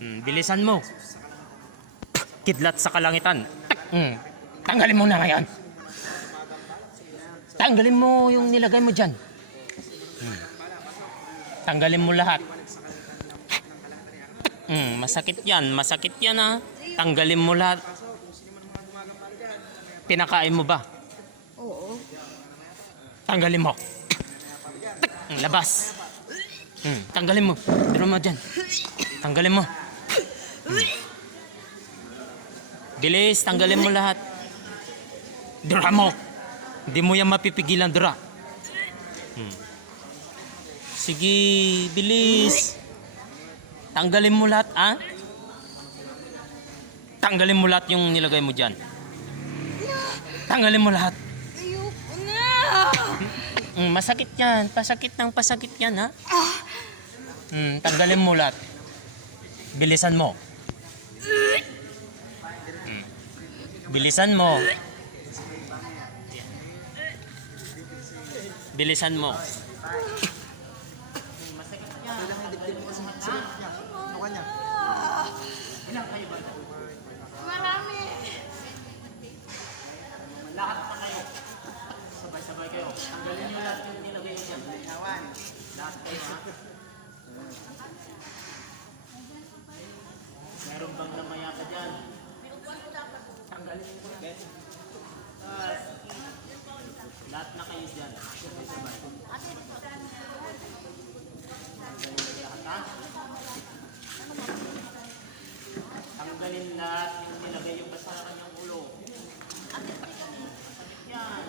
Bilisan mo. Kidlat sa kalangitan. Tanggalin mo na ngayon. Tanggalin mo yung nilagay mo dyan. Tanggalin mo lahat. Masakit yan ha. Tanggalin mo lahat. Pinakain mo ba? Oo. Tanggalin mo. Labas. Tanggalin mo. Tiro mo dyan. Tanggalin mo. Bilis, tanggalin mo lahat. Dura mo. Hindi mo yan mapipigilan, dura. Sige, bilis. Tanggalin mo lahat, ha? Tanggalin mo lahat yung nilagay mo dyan. Tanggalin mo lahat. Ayoko na. Masakit yan. Pasakit yan, ha? Tanggalin mo lahat. Bilisan mo. Bilisan mo. Bilisan mo. Masakit yan. Ilang kayo ba? Marami. Lahat pa kayo. Sabay-sabay kayo. Tanggalin nyo lahat yung nilagay nyo dyan. Lahat kayo, ha? Meron bang lamaya ka dyan? Tanggalin mo na. Lahat na kayo dyan. Sabay-sabay. Tanggalin mo lahat, ha? Tanggalin lahat yung nilagay yung basa sa kanyang ulo. Yan.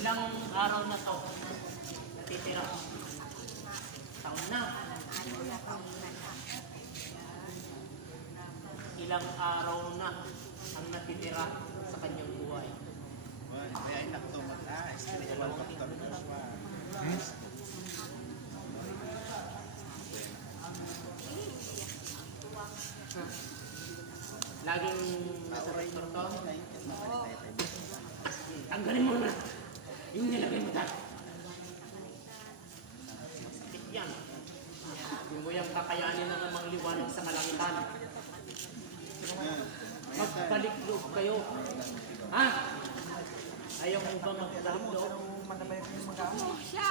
Ilang araw na to natitira? Taon na. Ilang araw na ang natitira sa kanyang buhay. Laging nasa doktor to? Tanggalin mo na yung nilagay mo dyan. Sakit yan. Hindi mo yung kakayanin ng namang liwanag sa kalangitan. Magbalik loob kayo. Ha? Ayaw mo ba magbalik loob? Siya.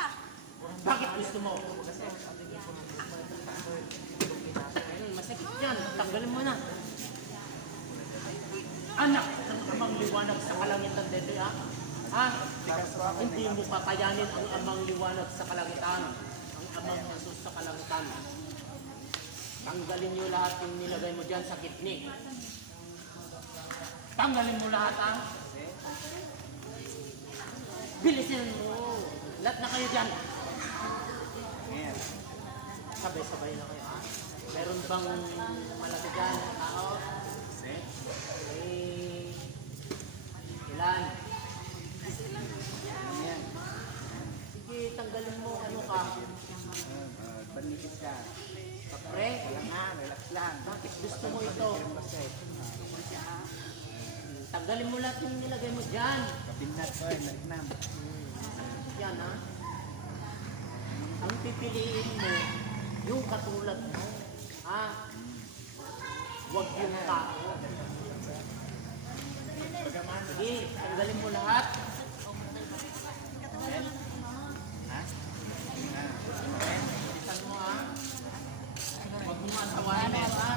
Bakit gusto mo? Masakit yan. Tanggalin mo na. Anak ng amang liwanag sa kalangitan dito, ha? Ha? Hindi mo kakayanin ang amang liwanag sa kalangitan. Ang amang Jesus sa kalangitan. Tanggalin niyo lahat yung nilagay mo dyan sa kidney. Tanggalin mo lahat, ha? Bilisin mo. Lahat na kayo dyan. Sabay-sabay na kayo, ha? Meron bang malaki dyan? Tao? Ilan? Sige, tanggalin mo. Ano ka? Panipis ka. Kapre? Relax lang. Bakit gusto mo ito? Tanggalin mo lahat yung nilagay mo dyan. Kapinat ko, nagnam. Yan, ha? Ang pipiliin mo, yung katulad mo. Ha? Huwag yung tao. Sige, tanggalin mo lahat. Bilisan mo, ha? Huwag mo masawahin, ha?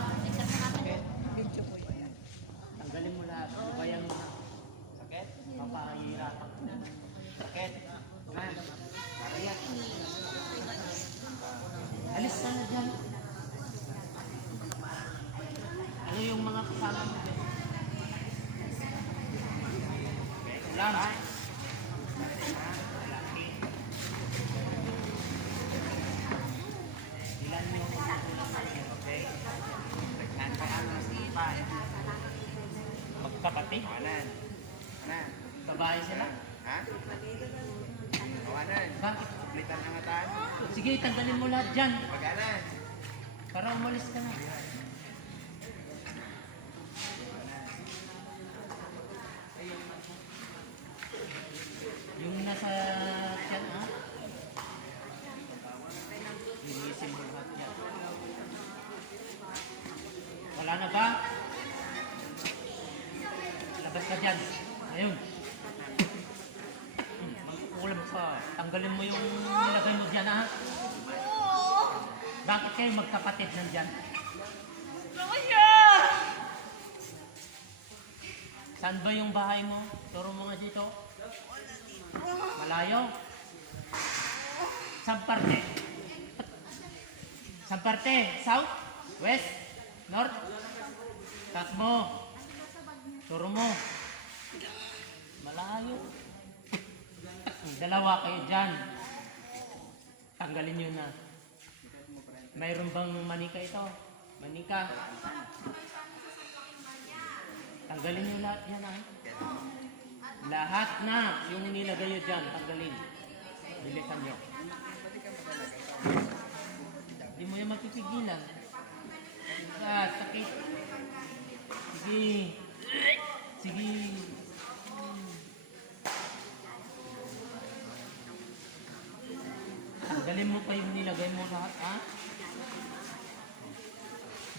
Tanggalin mo lahat. Bayan mo na. Sakit? Papahirapan ko na. Sakit? Para yan. Alis ka na dyan. Ano yung mga kasama mo dyan? Lang. Ilan mo yung Okay. Nagkantaan mo sa ipan. magkapatid? Kawanan. Na. Babae sila? Ha? Kawanan. Bakit? Kuplitan ang ataan. Sige, tanggalin mo lahat dyan. Pagalan. Para umalis ka na. Yung nasa tiyan, ha? Bakit kayo magkapatid nandyan? Ako siya! Saan ba yung bahay mo? Turo mo nga dito. Malayo? Saan parte? Saan parte? South? West? North? Tas mo. Turo mo. Malayo. Dalawa kayo dyan. Tanggalin nyo na. Mayroon bang manika ito? Manika. Tanggalin nyo lahat yan ah. Lahat na yung nilagay nyo dyan, tanggalin. Bilisan nyo. Hindi mo yan magpipigilan. Ah, sakit. Sige. Sige. Tanggalin mo pa yung nilagay mo lahat, ha?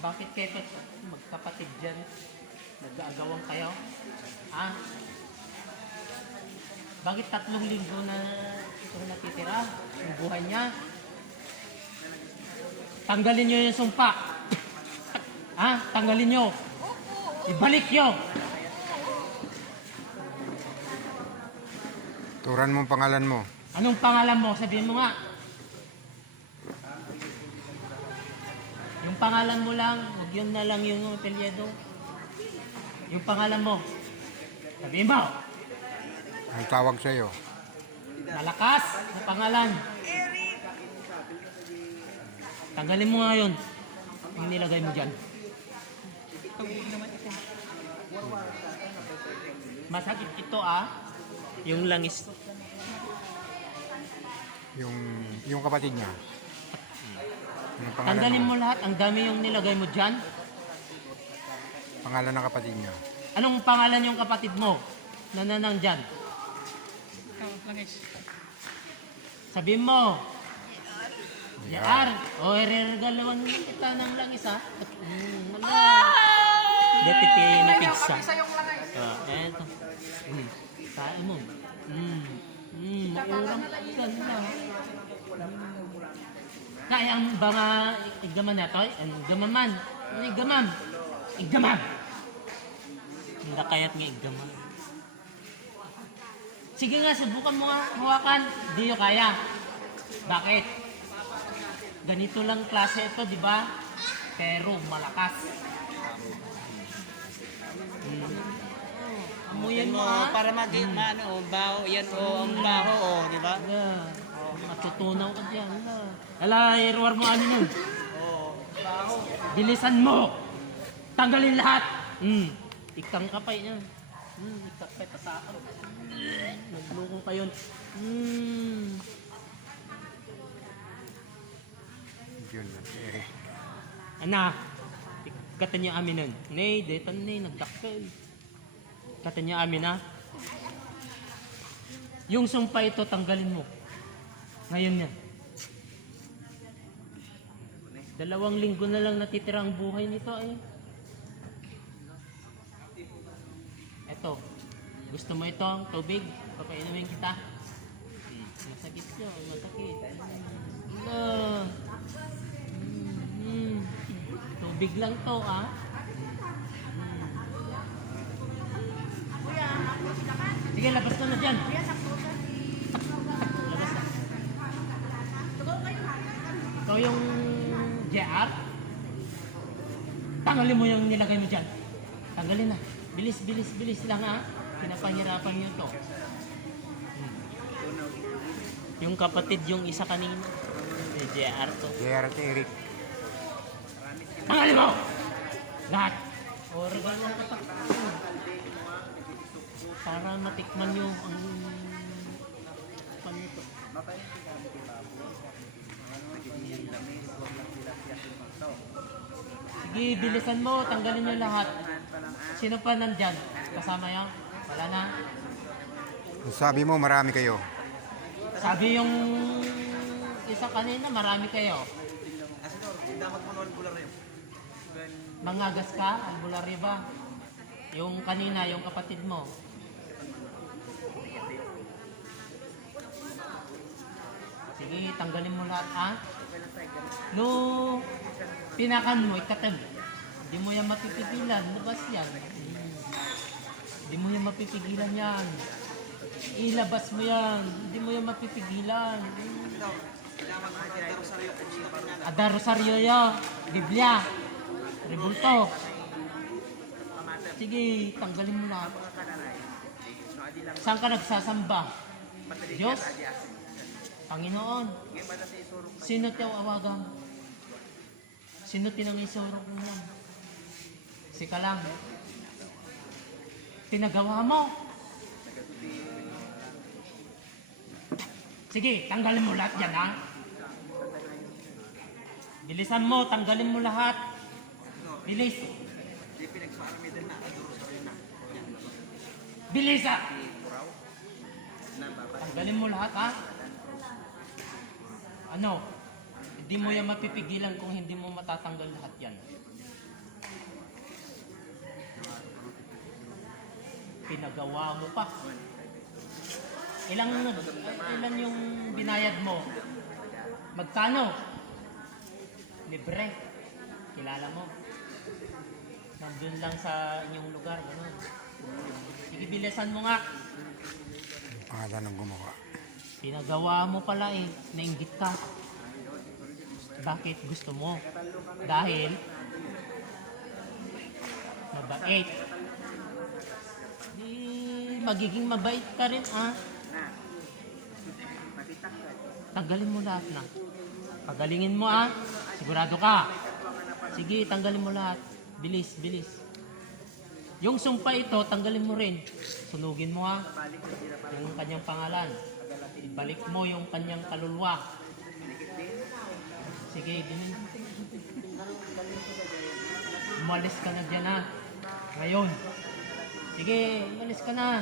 Bakit kayo magkapatid dyan? Nag-aagawan kayo? Ha? Bakit 3 linggo na ito natitira? Yung buhay niya? Tanggalin nyo yung sumpa. Ha? Tanggalin nyo. Ibalik nyo. Turan mo ang pangalan mo. Anong pangalan mo? Sabihin mo nga. Yung pangalan mo lang, huwag yun na lang yung apelyido. Yung pangalan mo. Sabihin mo. Ang tawag sa'yo. Malakas na pangalan. Tanggalin mo nga yun. Yung nilagay mo dyan. Masakit ito ah. Yung langis. Yung kapatid niya. Anong pangalan Tanggalin mo? mo lahat. Ang dami yung nilagay mo dyan. Pangalan ng kapatid niya. Anong pangalan yung kapatid mo? Nananang dyan. Sabihin mo. Yar. O, ireregalawan kita ng langis ha. Wala. Deputy na pizza. Eto. Kain mo. Maurang ka na. Kaya ang mga igaman na to, ang gamaman. Ano igamam? Igamam! Hindi kaya't nga igamam. Sige nga, subukan mo nga, hawakan. Hindi nyo kaya. Bakit? Ganito lang klase ito, di ba? Pero malakas. Amuyan mo ha. Para maano, baho, yan o, ang baho o, di ba? Matutunaw ka dyan. Ala, irwar mo ano nun. Bilisan mo. Tanggalin lahat. Ikang kapay niya. Ikakapay pasakal. Naglukong pa yun. Yun lang, si Eric. Anak, kata niya amin nun. Nay, detan nay, nagdakkel. Kata niya amin na. Yung sumpa ito, tanggalin mo. Ngayon yan. 2 linggo na lang natitira ang buhay nito eh. Eto, gusto mo ito, tubig? Papainumin kita. Masakit yun, masakit. Tubig lang to ah. Sige, labas ko na dyan. Labas na. Ito yung JR. Tanggalin mo yung nilagay mo dyan. Tanggalin na. Bilis, bilis, bilis lang ha. Pinapahirapan nyo to. Yung kapatid, yung isa kanina. Yung JR to. JR at Eric. Tanggalin mo! Lahat. O, regalo na kapak. Para matikman nyo ang panito. Sige, bilisan mo. Tanggalin nyo lahat. Sino pa nandyan? Kasama yan? Wala na. Sabi mo, marami kayo. Sabi yung isa kanina, marami kayo. Mangagas ka, albularyo ba? Yung kanina, yung kapatid mo. Sige, tanggalin mo lahat, ha? No, pinakan mo, ikatab. Hindi mo yan mapipigilan. Labas yan. Hindi mo yan mapipigilan yan. Ilabas mo yan. Hindi mo yan mapipigilan. Ada Rosario ya. Biblia. Rebulto. Sige, tanggalin mo na. Saan ka nagsasamba? Diyos? Panginoon? Sino tayo awagan? Sino tinangisurok mo yan? Sika lang. Pinagawa mo. Sige, tanggalin mo lahat yan, ha? Bilisan mo, tanggalin mo lahat. Bilis. Bilis, ha? Tanggalin mo lahat, ha? Ano? Hindi mo yan mapipigilan kung hindi mo matatanggal lahat yan. Pinagawa mo pa. Ilan yung binayad mo? Magkano? Libre. Kilala mo. Nandun lang sa inyong lugar. Ganun. Sige, bilisan mo nga. Pangalan ng gumawa. Pinagawa mo pala eh. Nainggit ka. Bakit gusto mo? Dahil mabait. Di magiging mabait ka rin, ah. Tanggalin mo lahat na. Pagalingin mo, ah. Sigurado ka. Sige, tanggalin mo lahat. Bilis, bilis. Yung sumpa ito, tanggalin mo rin. Sunugin mo, ah. Yung kanyang pangalan. Ibalik mo yung kanyang kaluluwa. Sige, bilhin. Umalis ka na dyan, ha. Ngayon. Sige, umalis ka na.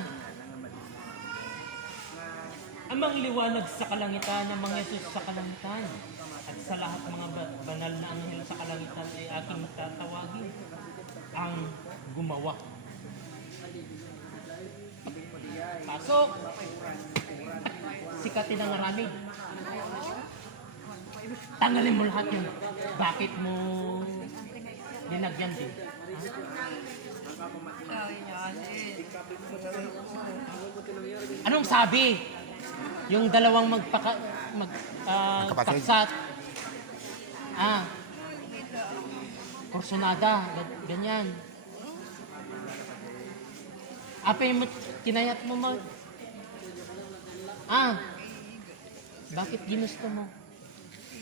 Amang liwanag sa kalangitan, amang Yesus sa kalangitan, at sa lahat mga banal na anghel sa kalangitan ay aking tatawagin ang gumawa. Pasok! Sikatin ang marami. Tanggalin mo lahat yun. Bakit mo linagyan din? Anong sabi? Yung dalawang Magkapatid. taksat. Kursonada. Ganyan. Apay mo, kinayat mo mo. Bakit ginusto mo?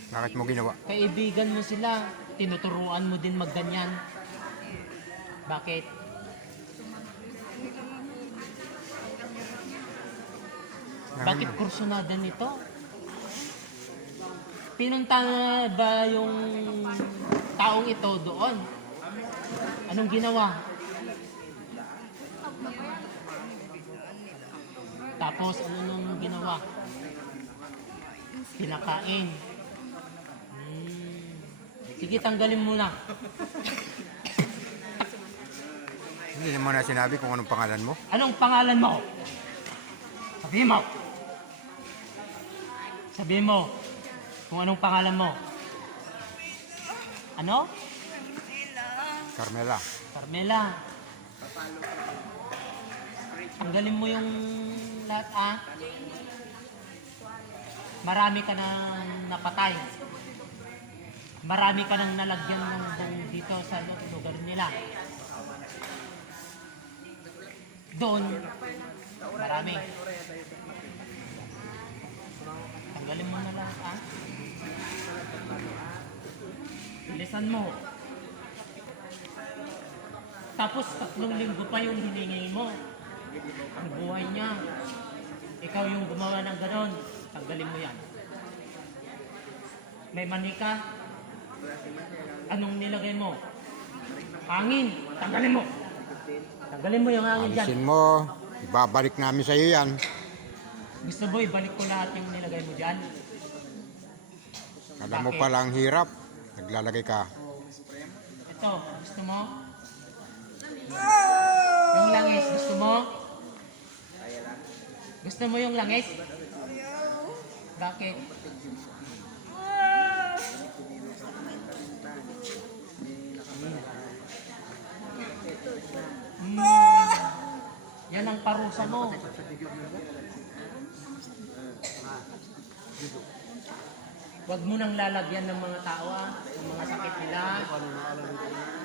Bakit mo ginawa? Kaibigan mo sila, tinuturuan mo din magganyan. Bakit? Bakit kursunada nito? Pinunta ba yung taong ito doon? Anong ginawa? Tapos ano nung ginawa? Pinakain. Sige, tanggalin mo na. Hindi mo na sinabi kung anong pangalan mo. Anong pangalan mo? Sabihin mo. Sabihin mo kung anong pangalan mo. Ano? Carmela. Carmela. Tanggalin mo yung lahat, ah. Marami ka nang napatay. Marami ka nang nalagyan ng bong dito sa lugar nila. Doon, marami. Tanggalin mo na lahat, ah. Bilisan mo. Tapos 3 linggo pa yung hiningi mo. Ang buhay niya. Ikaw yung gumawa ng ganon. Tanggalin mo yan. May manika. Anong nilagay mo? Hangin. Tanggalin mo. Tanggalin mo yung hangin dyan. Alisin mo. Ibabalik namin sa iyo yan. Gusto mo ibalik ko lahat yung nilagay mo dyan? Alam mo Bakit? palang hirap. Naglalagay ka. Ito, gusto mo? Yung langis, gusto mo? Gusto mo yung langis? Bakit? parusa mo. Huwag mo nang lalagyan ng mga tao ng mga sakit nila.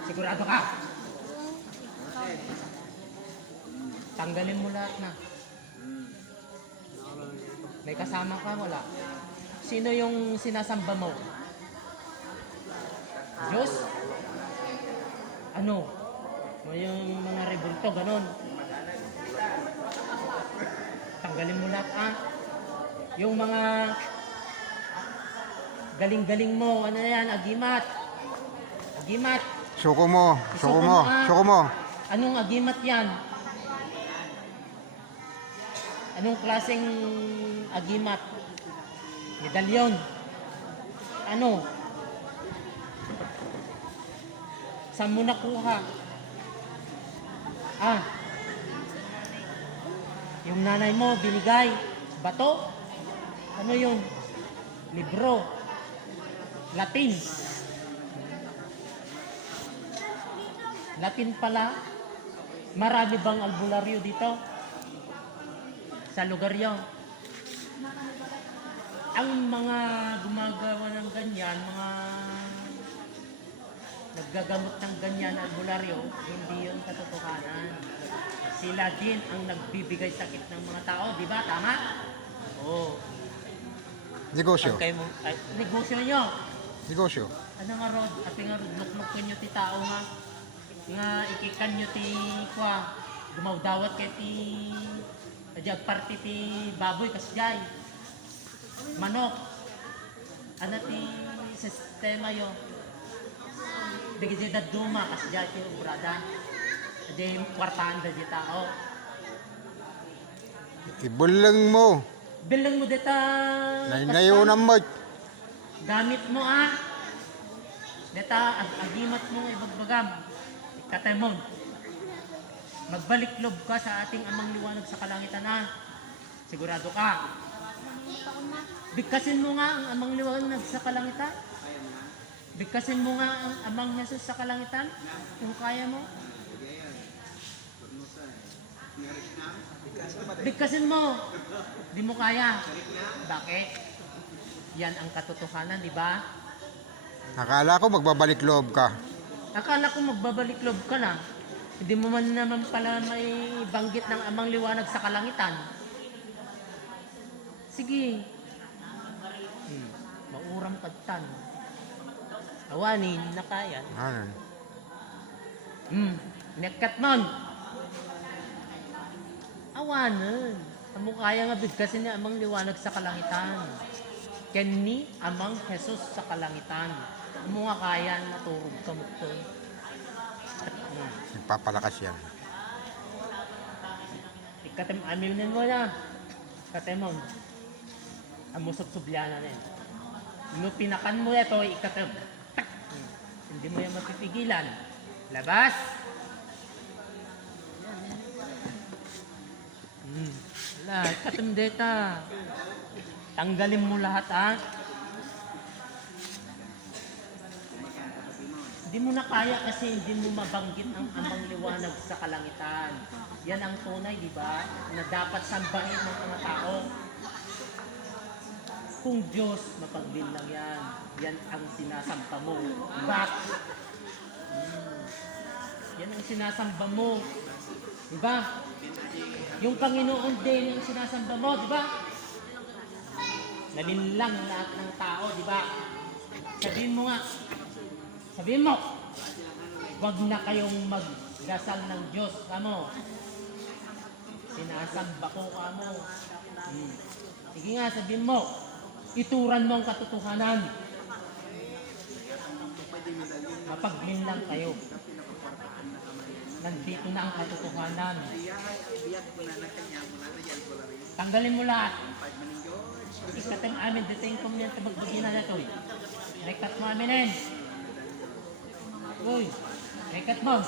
Sigurado ka. Tanggalin mo lahat na. May kasama ka, wala. Sino yung sinasamba mo? Diyos? Ano? Yung mga rebulto, ganon. Tanggalin mo lahat, Yung mga galing-galing mo, ano yan, agimat. Agimat. Suko mo. Suko mo. ah. Suko mo. Anong agimat yan? Anong klaseng agimat? Medalyon. Ano? Saan mo nakuha? Yung nanay mo binigay. Bato? Ano yun? Libro. Latin. Latin pala. Marami bang albularyo dito? Sa lugar yun. Ang mga gumagawa ng ganyan, mga naggagamot ng ganyan albularyo, hindi yun katotohanan. Sila din ang nagbibigay sakit ng mga tao, di ba? Tama? Oo. Negosyo. Negosyo nyo. Negosyo. Ano nga rod? Ate nga rod, lukluk ko nyo ti tao nga. Nga ikikan nyo ti kwa. Dumawdawat kay ti ajag party ti baboy kasjay. Manok. Ano ti sistema yo? Digi di duma kasjay ti ubrada. Di kwartaan da di tao. Ibulang mo. Bilang mo dita. Nayunan mo. Gamit mo Deta agimat mo ibagbagam. Ikatemon. Magbalik lob ka sa ating amang liwanag sa kalangitan Sigurado ka. Bigkasin mo nga ang amang liwanag sa kalangitan. Bigkasin mo nga ang amang Jesus sa kalangitan kung kaya mo. Bigkasin mo. Di mo kaya. Bakit? Yan ang katotohanan, di ba? Akala ko magbabalik loob ka. Akala ko magbabalik loob ka na. Hindi mo man naman pala may banggit ng amang liwanag sa kalangitan. Sige. Mauram kadtan. Awanin na kaya. Ano? Nekat nun. Awanan. Amo kaya nga bigkasin ni amang liwanag sa kalangitan. Kenni amang Jesus sa kalangitan. Amo nga kaya naturog ka mo to. Nagpapalakas yan. Ikatem amilin mo na. Katemon. Amo subsubyanan eh. No pinakan mo ito, ikatem. Hindi mo yan mapipigilan. Labas! Wala, ikatem deta. Tanggalin mo lahat Hindi mo na kaya kasi hindi mo mabanggit ang amang liwanag sa kalangitan. Yan ang tunay, di ba? Na dapat sambahin ng mga tao. Kung Diyos, mapaglin lang yan. Yan ang sinasamba mo. Diba? Yan ang sinasamba mo. Diba? Yung Panginoon din ang sinasamba mo, diba? Nalinlang lahat ng tao, diba? Sabihin mo nga, sabihin mo, huwag na kayong magdasal ng Diyos, kamo. Sinasamba ko, kamo. Sige nga, sabihin mo, ituran mo ang katotohanan. Mapaglin lang kayo. Nandito na ang katotohanan. Tanggalin mo lahat. Ikatang amin, dating ko niyan tabagbagin na ito. Rekat mo aminin. Uy, rekat mo.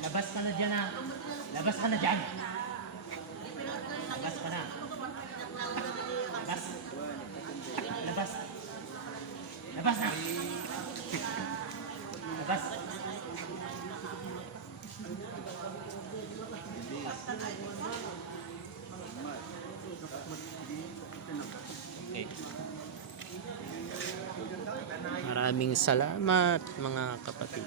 Labas ka na dyan Labas ka na dyan. Labas ka na. Labas. Labas. Labas na. Labas. Maraming salamat mga kapatid.